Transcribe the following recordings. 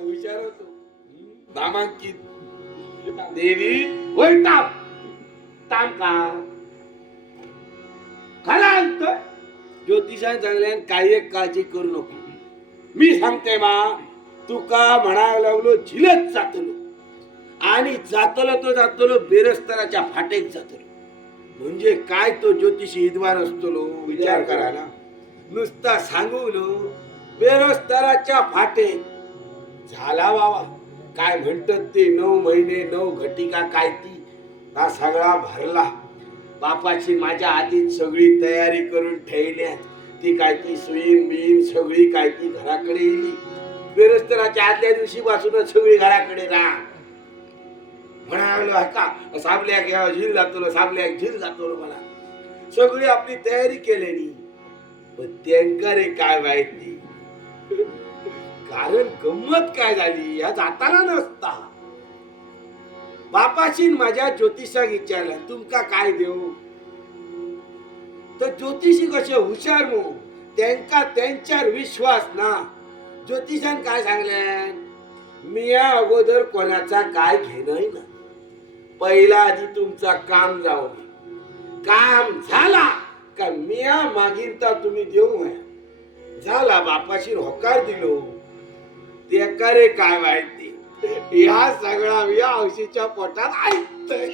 तो विचारतो नामांकित देवी होय ताप ताम का? खरा अंत ज्योतिषान चांगल्या काही एक काळजी करू नको. मी सांगते मा तुका म्हणायला लागलो झिलत जातलो. आणि जातलो तो जातलो बेरस्तराच्या फाटेत जातलो. म्हणजे काय तो ज्योतिषी विद्वान असतलो विचार करा ना. नुसता सांगूलो बेरोजगाराच्या फाटेक झाला बाबा काय म्हणतात ते? नऊ महिने नऊ घटिका काय ती? हा सगळा भरला. बापाची माझ्या आधीच सगळी तयारी करून ठेवल्या ती काय ती सुईन बिईन सगळी काय ती घराकडे येली बेरस्तराच्या आदल्या दिवशी पासूनच सगळी घराकडे राहा. म्हणालो का? साबल्या घ्या झील जातो साबल्या झील जातो मला. सगळी आपली तयारी केलेली. पण त्यांका रे काय माहिती? कारण गंमत काय झाली? या जाताना नसता. बापाशी माझ्या ज्योतिषाक विचारलं तुमका काय देऊ? तर ज्योतिषी कसे हुशार मो? त्यांका त्यांच्यावर विश्वास ना. ज्योतिषान काय सांगल्यान? मिया अगोदर कोणाचा काय घेणं ना पहिला आधी तुमचा काम जाऊ काम झाला का मिया मागीन तर तुम्ही देऊ झाला. बापाशी होकार दिलो. ते रे काय माहिती? ह्या सगळा या औशीच्या पोटात ऐकतोय.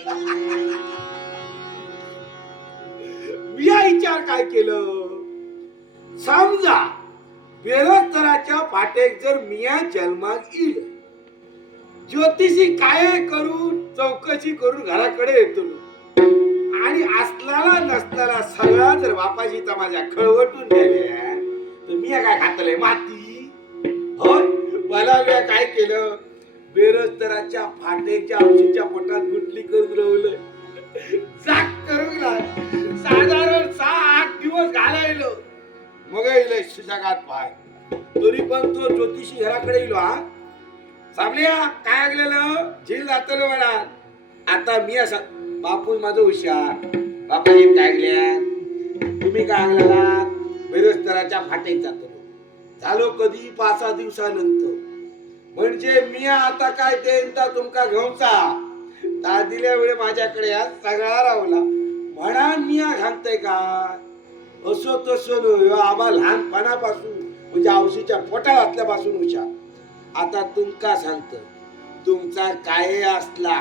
विचार काय केलं? समजा बेरोजगाराच्या पाटेक जर मिया जन्मात येईल ज्योतिषी काय करून चौकशी करून घराकडे येतो आणि असणारा नसणारा सगळा जर बापाशी माझ्या खळवटून गेल्या तर मी काय खातलंय? माती. मला काय केलं? बेरोजगाराच्या फाटेच्या औषधीच्या पोटात गुटली करून रवलं. जाग करून साधारण सहा आठ दिवस घालायलो. मग येईल सुजागात पाय. तरी पण तो ज्योतिषी घराकडे येलो हा. साबल्या काय ऐकलेलं? झील जातलो म्हणा. आता मी असं बापू माझं हुशार. बापाजी काय ऐकल्या? तुम्ही काय ऐकलेला? बेरोजगाराच्या फाट्यात जातो. झालो कधी पाच सहा दिवसानंतर. म्हणजे मी आता काय देईन तर तुमका घेऊनचा? ता दिल्या वेळे माझ्याकडे आज सगळा रावला. म्हणा मी घालतय का? असो तसो नो आबा लहानपणापासून म्हणजे आवशीच्या पोटात असल्यापासून हुशार. आता तुमका सांगतो तुमचा काय असला?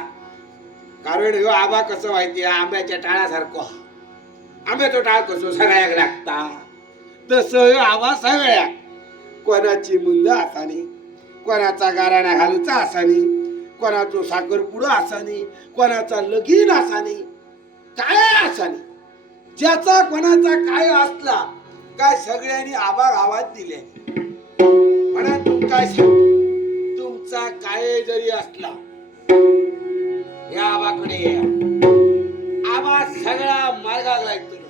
कारण ह्यो आबा कसं माहिती आंब्याच्या टाळ्यासारखो. आंब्याचा आंब्याचो टाळ कसो सगळ्याक लागता? तसं ह्यो आबा सगळ्या कोणाची मुंद असानी कोणाचा गाराणा घालूचा असानी कोणाचो साखरपुडो असानी कोणाचा लगीन असानी काय असानी. ज्याचा कोणाचा काय असला काय सगळ्यांनी आबा आवाज दिले. म्हणा तुम काय तुमचा काय जरी असला या आबाकडे या. आबा सगळा मार्गाला लागतो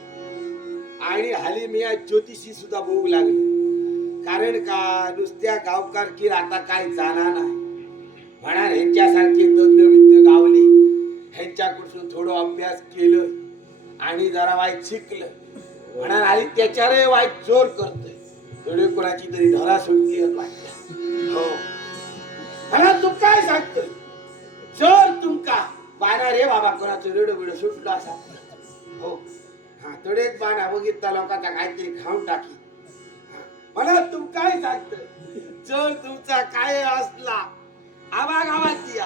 आणि हाली मी या ज्योतिषी सुद्धा बघू लागले. कारण का? नुसत्या गावकारकीर आता काय जाणार नाही. म्हणा ह्यांच्यासारखी तज्ञ विज्ञ गावली. ह्यांच्याकडून थोडं अभ्यास केलं आणि जरा वाईट शिकलं. म्हणा आणि त्याच्यावर वाईट जोर करतोय. थोडी कोणाची तरी धरा सुटली वाटत हो. म्हणा तू काय सांगतोय? जर तुमका. बाणा रे बाबा कोणाचं रेडो बिडो सुटलो असा. हो. हा थोडेच बाणा बघितला लोकांचा काहीतरी खाऊन टाकी. म्हणा तू काय सांगतोय? जर तुमचा काय असला आबा गावात या.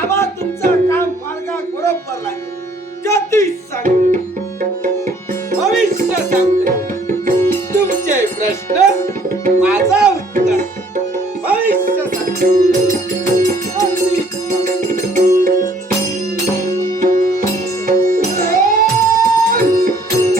आबा तुमचा काम मार्गा बरोबर लागेल. ज्योतिष सांगतो. भविष्य सांगतो.